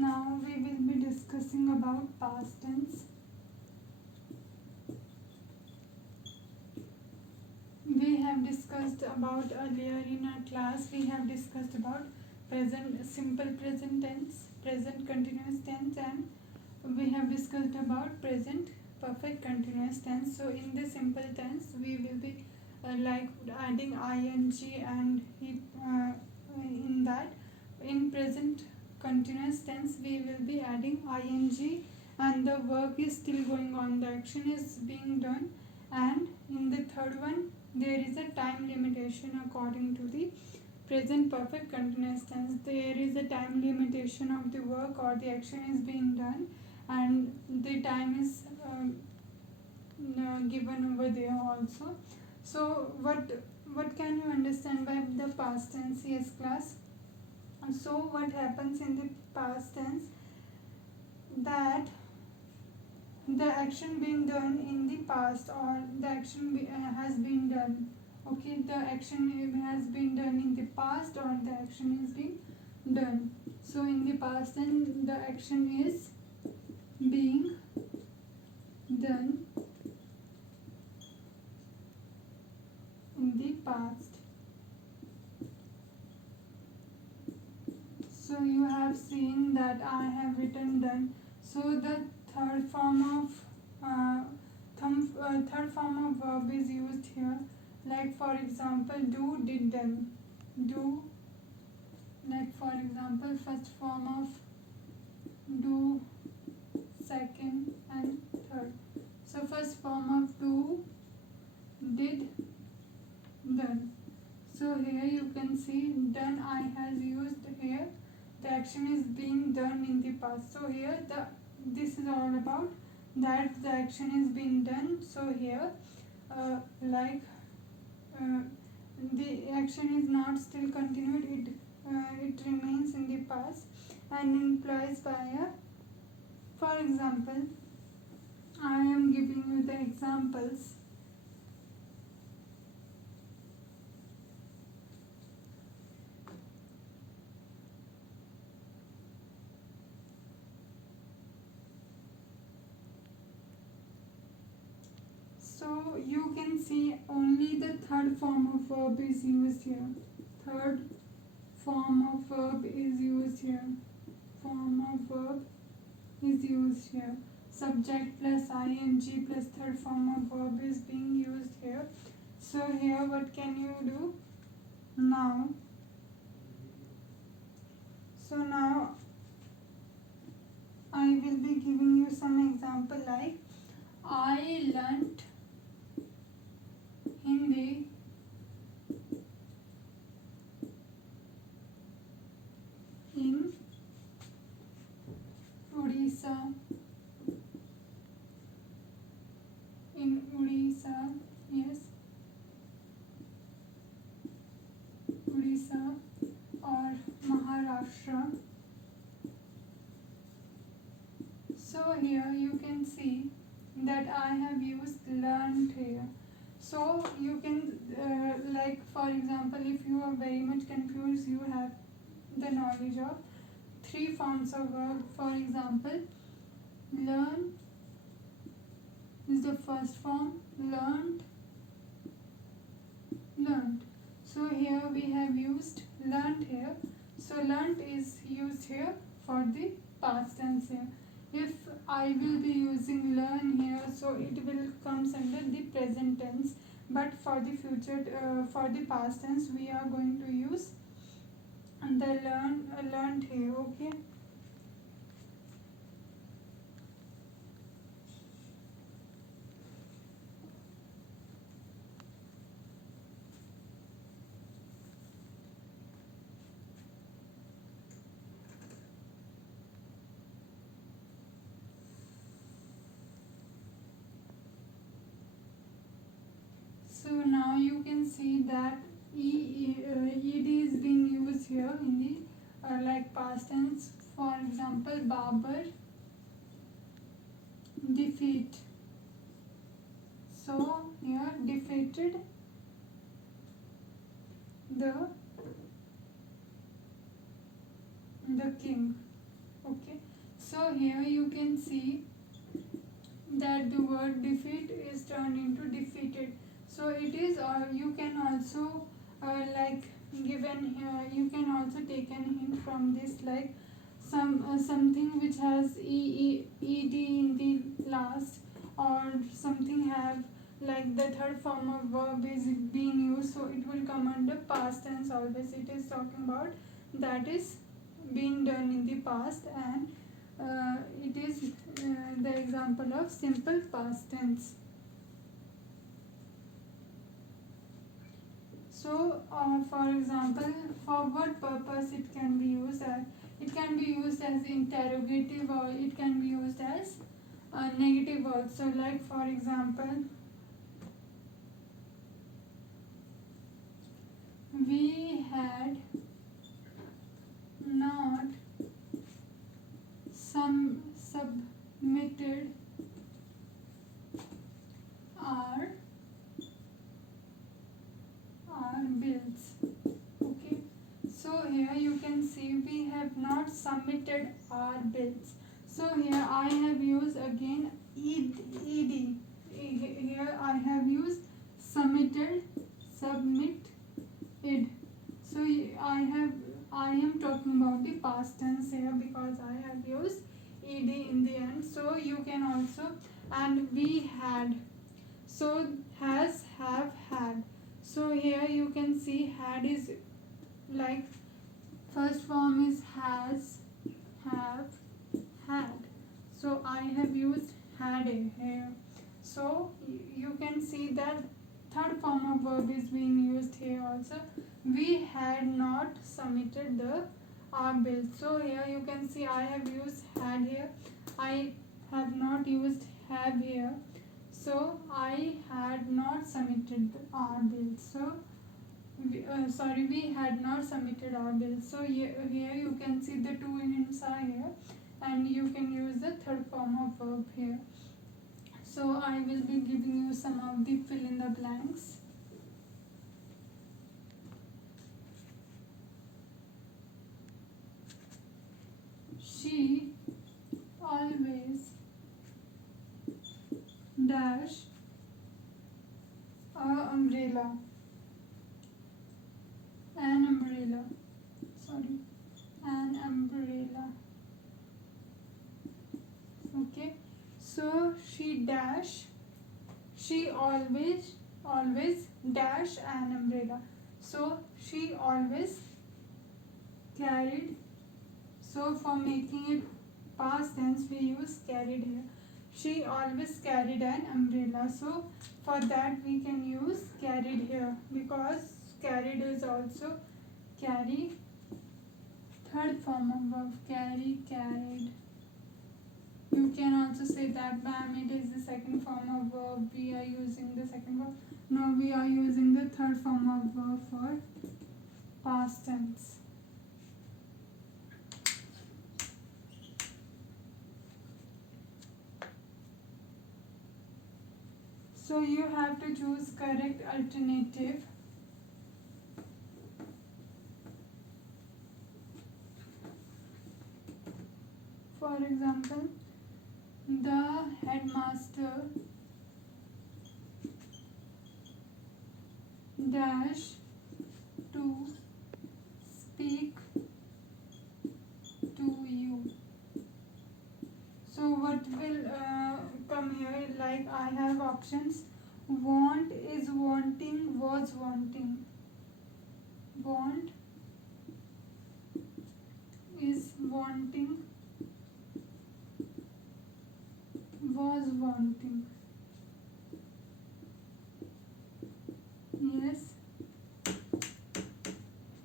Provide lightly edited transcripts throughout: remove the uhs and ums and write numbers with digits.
Now we will be discussing about past tense. We have discussed about earlier in our class, we have discussed about present simple present tense, present continuous tense, and we have discussed about present perfect continuous tense. So in the simple tense we will be like adding ing and in that. In present continuous tense we will be adding ing and the work is still going on, the action is being done, and in the third one there is a time limitation. According to the present perfect continuous tense, there is a time limitation of the work or the action is being done, and the time is given over there also. So what can you understand by the past tense? Yes, class. So what happens in the past tense, that the action being done in the past or the action has been done. Okay, the action has been done in the past or the action is being done. So in the past then the action is being done in the past. So you have seen that I have written done. So the third form of third form of verb is used here. Like for example, do, did, done. Do. Like for example, first form of do, second and third. So first form of do, did, done. So here you can see done I has used here. The action is being done in the past. So here this is all about that the action is being done. So here like the action is not still continued, it remains in the past and implies by a, for example, I am giving you the examples. So you can see only the third form of verb is used here. Third form of verb is used here. Form of verb is used here. Subject plus ing plus third form of verb is being used here. So here what can you do now? So now I will be giving you some example like I learnt Hindi in Odisha. In Odisha, yes. Odisha or Maharashtra. So here you can see that I have used learnt here. So you can like for example, if you are very much confused, you have the knowledge of three forms of verb. For example, learn is the first form, learnt, learnt. So here we have used learnt here. So learnt is used here for the past tense here. If I will be using learn here, so it will comes under the present tense. But for the future, for the past tense, we are going to use the learned here. Okay. So now you can see that ed is being used here in the like past tense. For example, Babar defeat. So here defeated the king. Okay. So here you can see that the word defeat is turned into defeated. So it is, you can also like given here, you can also take an hint from this, like something which has ed in the last, or something have like the third form of verb is being used, so it will come under past tense always. It is talking about that is being done in the past, and it is the example of simple past tense. So, for example, for what purpose it can be used as? It can be used as interrogative, or it can be used as negative also. Like for example, we had not submitted our bills. Okay, so here you can see we have not submitted our bills. So here I have used again ed. Here I have used submitted, submitted. So I am talking about the past tense here because I have used ed in the end. So you can also, and we had, so has, have, had. So here you can see had is like first form is has, have, had. So I have used had here. So you can see that third form of verb is being used here also. We had not submitted the our bill. So here you can see I have used had here. I have not used have here. So I had not submitted our bill. So we had not submitted our bill. So here you can see the two hints are here, and you can use the third form of verb here. So I will be giving you some of the fill in the blanks. She always dash a umbrella, an umbrella, sorry, an umbrella. Okay, so she always dash an umbrella. So she always carried. So for making it past tense we use carried here. She always carried an umbrella. So for that we can use carried here, because carried is also carry, third form of verb, carry, carried. You can also say that ma'am, it is the second form of verb, we are using the second verb. No, we are using the third form of verb for past tense. So you have to choose correct alternative. For example, the headmaster dash to speak to you. So what will come here? Like I have options. Want is wanting, was wanting. Want is wanting, was wanting. Yes.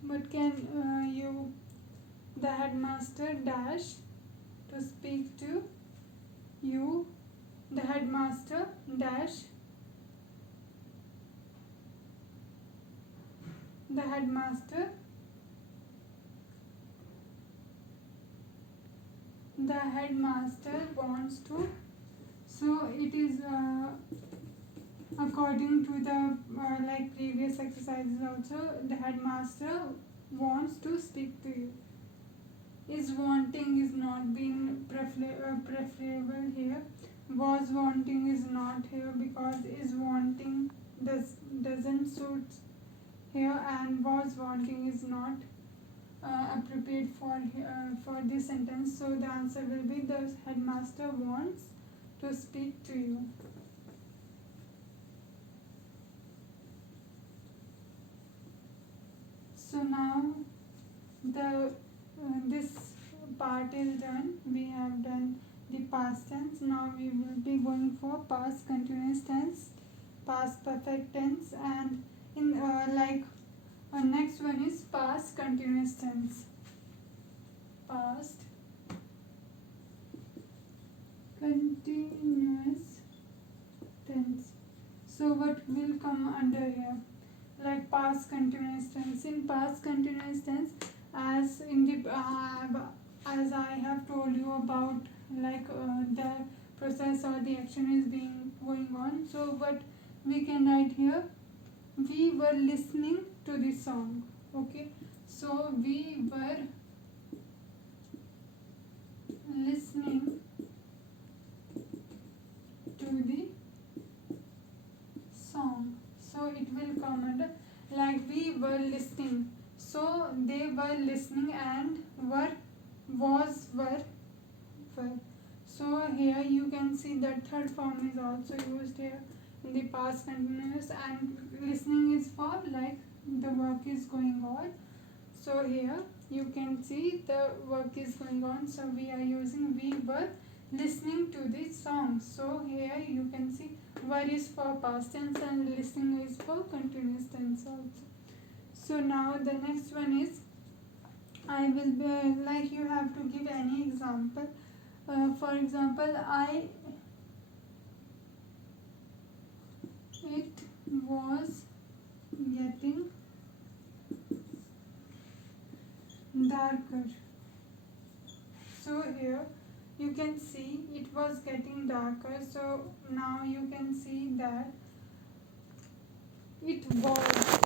But can you, the headmaster dash to speak to you, the headmaster dash, the headmaster, the headmaster wants to. So it is according to the like previous exercises also, the headmaster wants to speak to you. Is wanting is not being preferable here. Was wanting is not here because is wanting doesn't suit here, and was wanting is not appropriate for this sentence. So the answer will be the headmaster wants to speak to you. So now the this part is done. We have done the past tense. Now we will be going for past continuous tense, past perfect tense, and in next one is past continuous tense. Past continuous tense. So what will come under here? Like past continuous tense. In past continuous tense, as in the as I have told you about, the process or the action is being going on. So what we can write here, we were listening to the song. Okay, so we were listening to the song. So it will come under, like we were listening. So they were listening, and were was were. So here you can see that third form is also used here in the past continuous, and listening is for like the work is going on. So here you can see the work is going on. So we are using we were listening to the song. So here you can see were is for past tense and listening is for continuous tense also. So now the next one is, I will be like you have to give any example. For example, it was getting darker. So here you can see it was getting darker. So now you can see that it was.